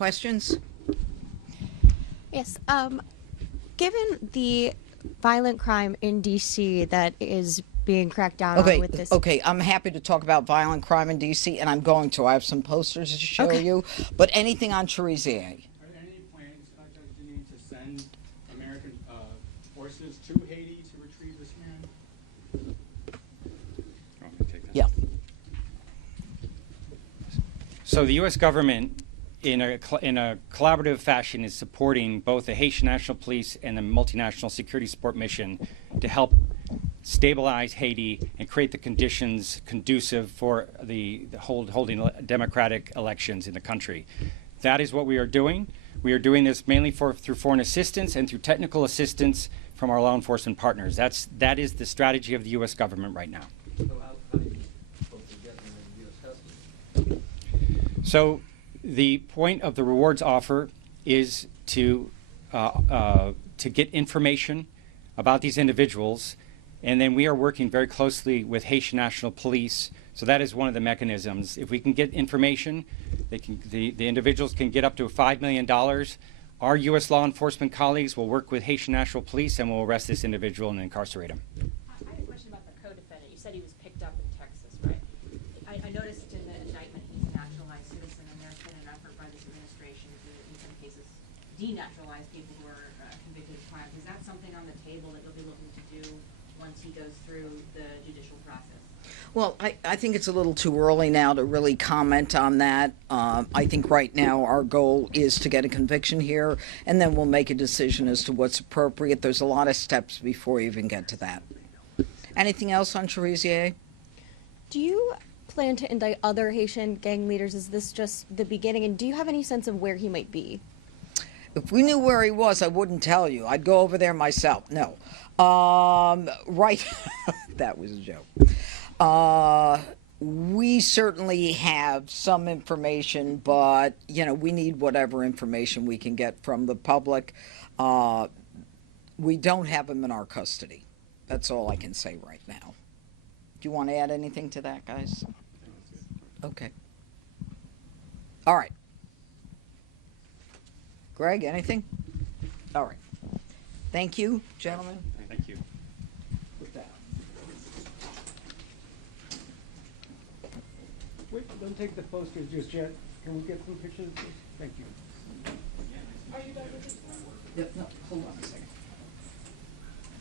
Questions? Yes. Given the violent crime in D.C. that is being cracked down on with this. Okay, I'm happy to talk about violent crime in D.C., and I'm going to. I have some posters to show you. But anything on Cherizier? Are there any plans, Jeanine, to send American forces to Haiti to retrieve this man? Want me to take that? Yeah. So the U.S. government, in a collaborative fashion, is supporting both the Haitian National Police and the multinational security support mission to help stabilize Haiti and create the conditions conducive for holding democratic elections in the country. That is what we are doing. We are doing this mainly through foreign assistance and through technical assistance from our law enforcement partners. That is the strategy of the U.S. government right now. So how do you hope to get them in U.S. custody? So the point of the rewards offer is to get information about these individuals, and then we are working very closely with Haitian National Police. So that is one of the mechanisms. If we can get information, the individuals can get up to $5 million. Our U.S. law enforcement colleagues will work with Haitian National Police and will arrest this individual and incarcerate him. I had a question about the co-defendant. You said he was picked up in Texas, right? I noticed in the indictment he's a naturalized citizen, and there's been an effort by this administration to, in some cases, denaturalize people who are convicted of crimes. Is that something on the table that you'll be looking to do once he goes through the judicial process? Well, I think it's a little too early now to really comment on that. I think right now our goal is to get a conviction here, and then we'll make a decision as to what's appropriate. There's a lot of steps before we even get to that. Anything else on Cherizier? Do you plan to indict other Haitian gang leaders? Is this just the beginning? And do you have any sense of where he might be? If we knew where he was, I wouldn't tell you. I'd go over there myself. No. Right. That was a joke. We certainly have some information, but, you know, we need whatever information we can get from the public. We don't have him in our custody. That's all I can say right now. Do you want to add anything to that, guys? Okay. All right. Greg, anything? All right. Thank you, gentlemen. Thank you. Put that. Wait, don't take the posters just yet. Can we get some pictures, please? Thank you. Are you done with this? Yep, no, hold on a second.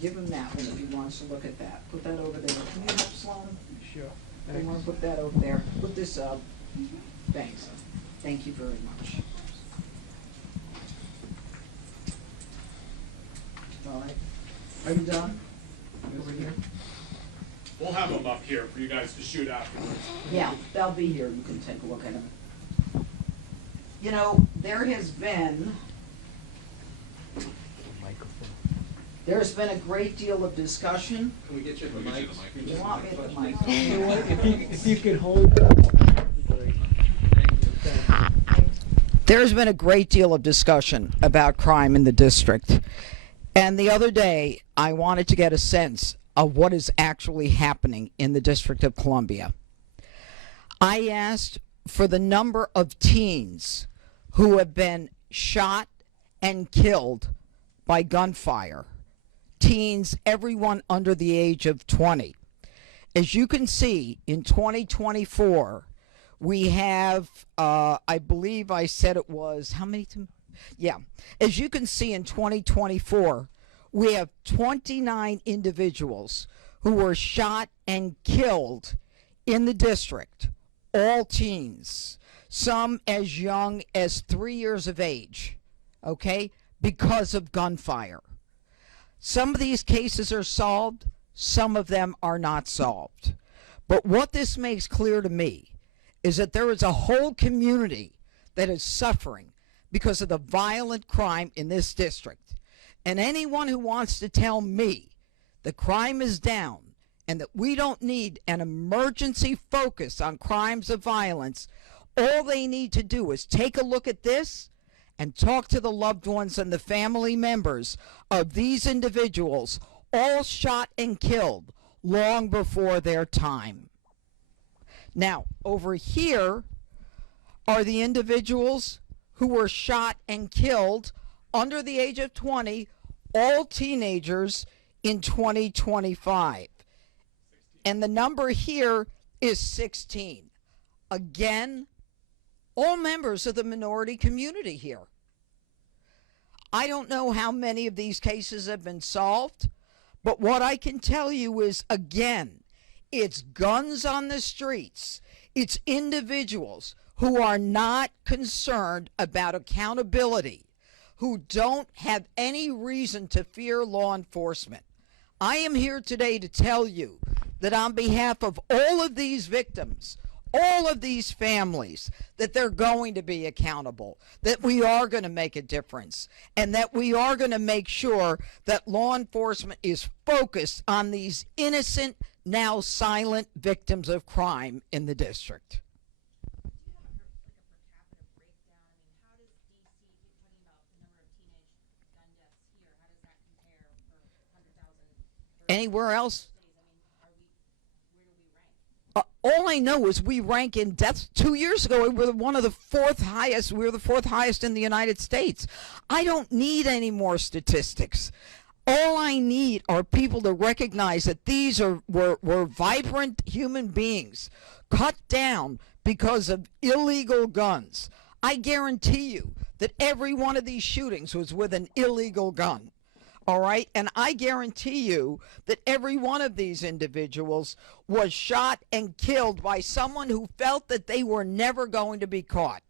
Give him that one if he wants to look at that. Put that over there. Can you help Sloan? Sure. I want to put that over there. Put this up. Thanks. Thank you very much. All right. Are you done? Over here? We'll have them up here for you guys to shoot afterwards. Yeah, they'll be here. You can take a look at them. You know, there's been a great deal of discussion. Can we get you the mic? You want me at the mic? If you could hold. There's been a great deal of discussion about crime in the district. And the other day, I wanted to get a sense of what is actually happening in the District of Columbia. I asked for the number of teens who have been shot and killed by gunfire. Teens, everyone under the age of 20. As you can see, in 2024, we have, I believe I said it was, how many? Yeah. As you can see, in 2024, we have 29 individuals who were shot and killed in the district, all teens, some as young as 3 years of age, okay, because of gunfire. Some of these cases are solved, some of them are not solved. But what this makes clear to me is that there is a whole community that is suffering because of the violent crime in this district. And anyone who wants to tell me the crime is down and that we don't need an emergency focus on crimes of violence, all they need to do is take a look at this and talk to the loved ones and the family members of these individuals, all shot and killed long before their time. Now, over here are the individuals who were shot and killed under the age of 20, all teenagers, in 2025. And the number here is 16. Again, all members of the minority community here. I don't know how many of these cases have been solved, but what I can tell you is, again, it's guns on the streets. It's individuals who are not concerned about accountability, who don't have any reason to fear law enforcement. I am here today to tell you that on behalf of all of these victims, all of these families, that they're going to be accountable, that we are going to make a difference, and that we are going to make sure that law enforcement is focused on these innocent, now silent victims of crime in the district. Do you have a per capita breakdown? I mean, how does DC, if you're talking about the number of teenage gun deaths here, how does that compare for 100,000? Anywhere else? I mean, where do we rank? All I know is we rank in deaths. 2 years ago, we were one of the fourth highest. We were the fourth highest in the United States. I don't need any more statistics. All I need are people to recognize that these were vibrant human beings cut down because of illegal guns. I guarantee you that every one of these shootings was with an illegal gun. All right? And I guarantee you that every one of these individuals was shot and killed by someone who felt that they were never going to be caught.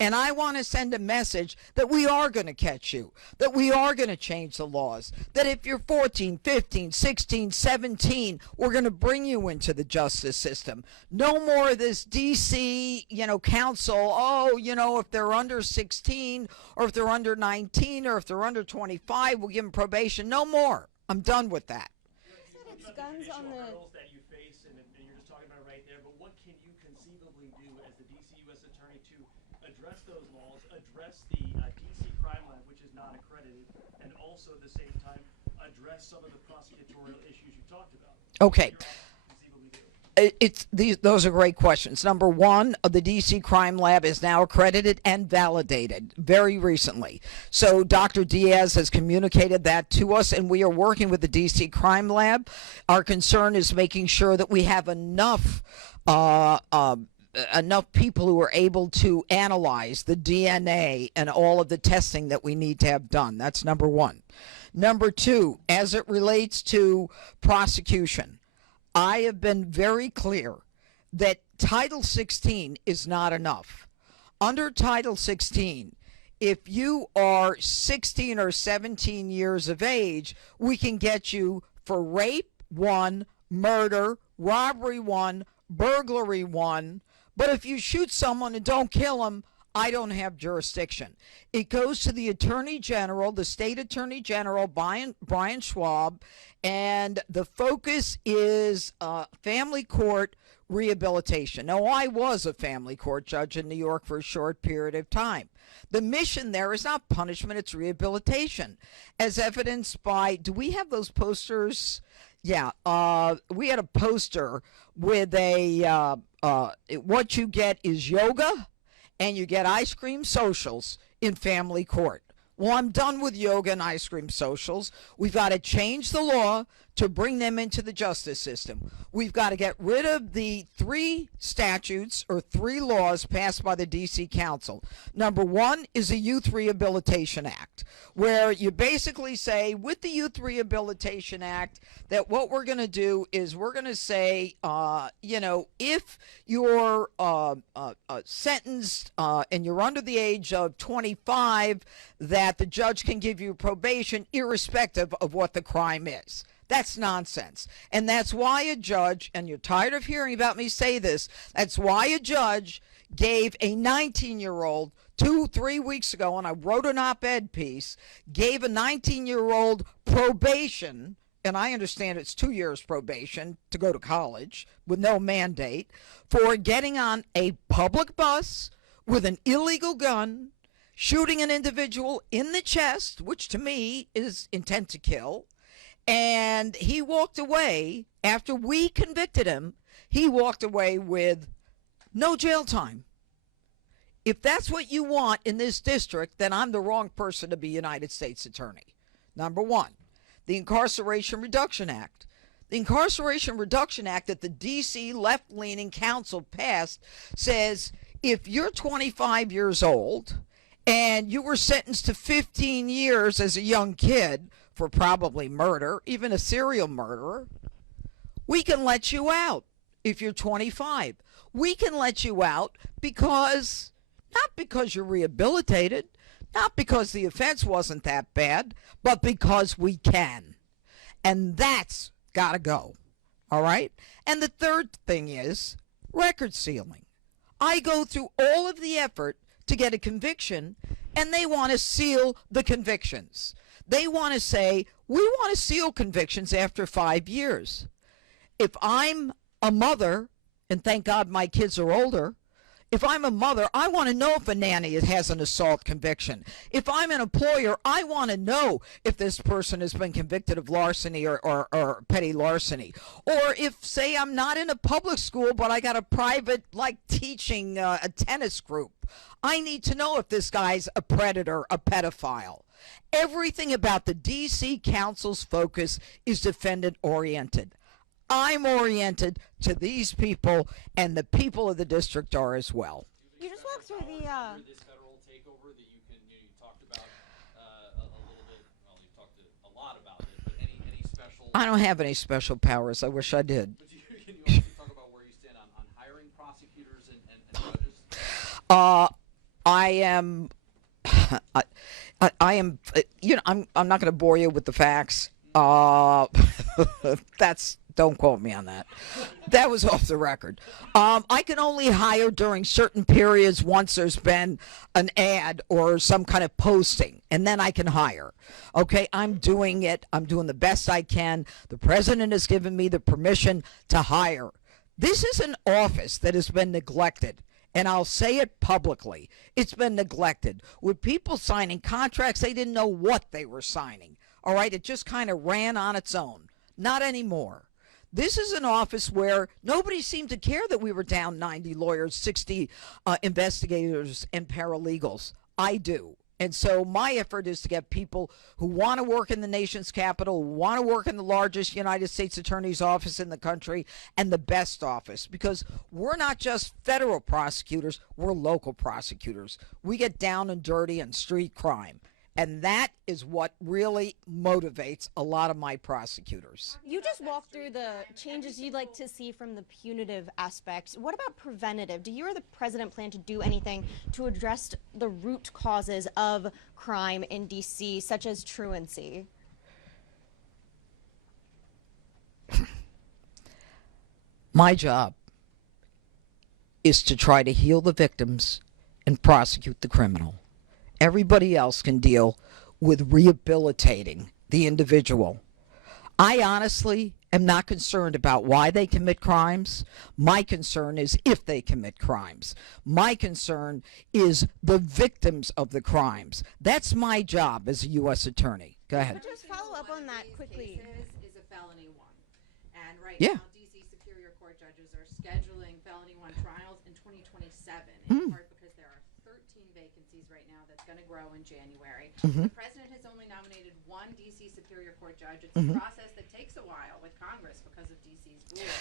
And I want to send a message that we are going to catch you, that we are going to change the laws, that if you're 14, 15, 16, 17, we're going to bring you into the justice system. No more of this DC, council, if they're under 16 or if they're under 19 or if they're under 25, we'll give them probation. No more. I'm done with that. It's guns on the. Hurdles that you face, and you're just talking about it right there, but what can you conceivably do as the DC U.S. Attorney to address those laws, address the DC Crime Lab, which is not accredited, and also at the same time address some of the prosecutorial issues you talked about? Okay. Conceivably do? Those are great questions. Number one, the DC Crime Lab is now accredited and validated very recently. So Dr. Diaz has communicated that to us, and we are working with the DC Crime Lab. Our concern is making sure that we have enough people who are able to analyze the DNA and all of the testing that we need to have done. That's number one. Number two, as it relates to prosecution, I have been very clear that Title 16 is not enough. Under Title 16, if you are 16 or 17 years of age, we can get you for rape 1, murder, robbery 1, burglary 1. But if you shoot someone and don't kill them, I don't have jurisdiction. It goes to the Attorney General, the State Attorney General, Brian Schwab, and the focus is family court rehabilitation. Now, I was a family court judge in New York for a short period of time. The mission there is not punishment, it's rehabilitation, as evidenced by, do we have those posters? Yeah, we had a poster with what you get is yoga and you get ice cream socials in family court. Well, I'm done with yoga and ice cream socials. We've got to change the law to bring them into the justice system. We've got to get rid of the 3 statutes or 3 laws passed by the DC Council. Number one is the Youth Rehabilitation Act, where you basically say with the Youth Rehabilitation Act that what we're going to do is we're going to say, if you're sentenced and you're under the age of 25, that the judge can give you probation irrespective of what the crime is. That's nonsense. And that's why a judge, and you're tired of hearing about me say this, that's why a judge gave a 19-year-old 2-3 weeks ago, and I wrote an op-ed piece, gave a 19-year-old probation, and I understand it's 2 years probation to go to college with no mandate, for getting on a public bus with an illegal gun, shooting an individual in the chest, which to me is intent to kill. And he walked away, after we convicted him, he walked away with no jail time. If that's what you want in this district, then I'm the wrong person to be United States Attorney. Number one, the Incarceration Reduction Act. The Incarceration Reduction Act that the D.C. left-leaning council passed says if you're 25 years old and you were sentenced to 15 years as a young kid for probably murder, even a serial murderer, we can let you out if you're 25. We can let you out because, not because you're rehabilitated, not because the offense wasn't that bad, but because we can. And that's got to go. All right? And the third thing is record sealing. I go through all of the effort to get a conviction, and they want to seal the convictions. They want to say, we want to seal convictions after 5 years. If I'm a mother, and thank God my kids are older, if I'm a mother, I want to know if a nanny has an assault conviction. If I'm an employer, I want to know if this person has been convicted of larceny or petty larceny. Or if, say, I'm not in a public school, but I got a private, like, teaching a tennis group. I need to know if this guy's a predator, a pedophile. Everything about the D.C. Council's focus is defendant-oriented. I'm oriented to these people, and the people of the district are as well. You just walked through the. This federal takeover that you talked about a little bit. Well, you talked a lot about it, but any special? I don't have any special powers. I wish I did. But can you also talk about where you stand on hiring prosecutors and judges? I am. I am. I'm not going to bore you with the facts. Don't quote me on that. That was off the record. I can only hire during certain periods once there's been an ad or some kind of posting, and then I can hire. Okay, I'm doing it. I'm doing the best I can. The president has given me the permission to hire. This is an office that has been neglected, and I'll say it publicly. It's been neglected. With people signing contracts, they didn't know what they were signing. All right, it just kind of ran on its own. Not anymore. This is an office where nobody seemed to care that we were down 90 lawyers, 60 investigators, and paralegals. I do. And so my effort is to get people who want to work in the nation's capital, who want to work in the largest United States Attorney's office in the country, and the best office. Because we're not just federal prosecutors, we're local prosecutors. We get down and dirty on street crime. And that is what really motivates a lot of my prosecutors. You just walked through the changes you'd like to see from the punitive aspects. What about preventative? Do you or the president plan to do anything to address the root causes of crime in D.C., such as truancy? My job is to try to heal the victims and prosecute the criminal. Everybody else can deal with rehabilitating the individual. I honestly am not concerned about why they commit crimes. My concern is if they commit crimes. My concern is the victims of the crimes. That's my job as a U.S. attorney. Go ahead. But just follow up on that quickly. Is a felony one. And right Yeah. now, D.C. Superior Court judges are scheduling felony one trials in 2027, in part because there are 13 vacancies right now that's going to grow in January. The president has only nominated one D.C. Superior Court judge. It's a process that takes a while with Congress because of D.C.'s rules.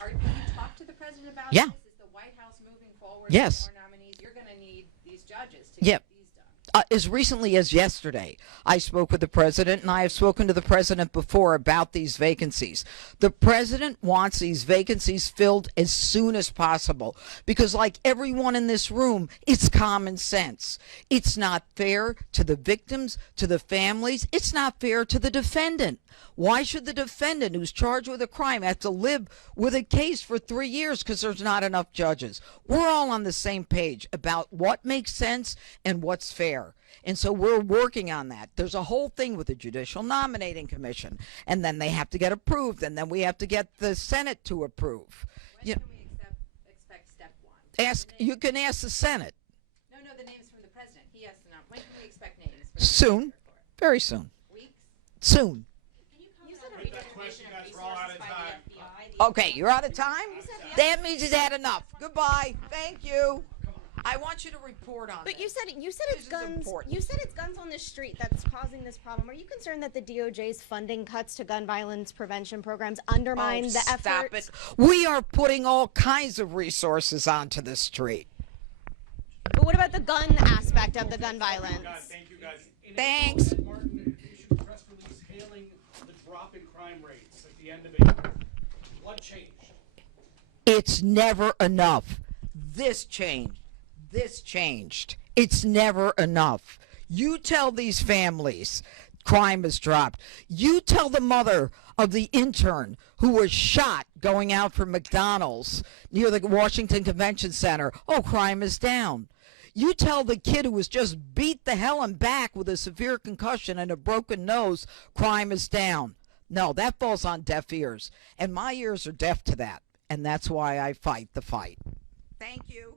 Have you talked to the president about Yeah. this? Is the White House moving forward Yes. with more nominees? You're going to need these judges to Yep. get these done. As recently as yesterday, I spoke with the president, and I have spoken to the president before about these vacancies. The president wants these vacancies filled as soon as possible because, like everyone in this room, it's common sense. It's not fair to the victims, to the families. It's not fair to the defendant. Why should the defendant who's charged with a crime have to live with a case for 3 years because there's not enough judges? We're all on the same page about what makes sense and what's fair. And so we're working on that. There's a whole thing with the Judicial Nominating Commission, and then they have to get approved, and then we have to get the Senate to approve. When can we expect step one? You can ask the Senate. No, the names from the president. He has to know. When can we expect names? For the Soon. Superior Court? Very soon. Weeks? Soon. You said a That question, guys, we're all out of time. Okay, you're out of time? That means he's had enough. Goodbye. Thank you. I want you to report on But this. you said This it's is guns. important. You said it's guns on the street that's causing this problem. Are you concerned that the DOJ's funding cuts to gun violence prevention programs undermine the effort? Stop it. We are putting all kinds of resources onto the street. But what about the gun aspect of the gun violence? Thank you guys. In Thanks. April, Martin issued a press release hailing the drop in crime rates at the end of April. What changed? It's never enough. This changed. This changed. It's never enough. You tell these families crime has dropped. You tell the mother of the intern who was shot going out from McDonald's near the Washington Convention Center, oh, crime is down. You tell the kid who was just beat the hell and back with a severe concussion and a broken nose, crime is down. No, that falls on deaf ears. And my ears are deaf to that. And that's why I fight the fight. Thank you.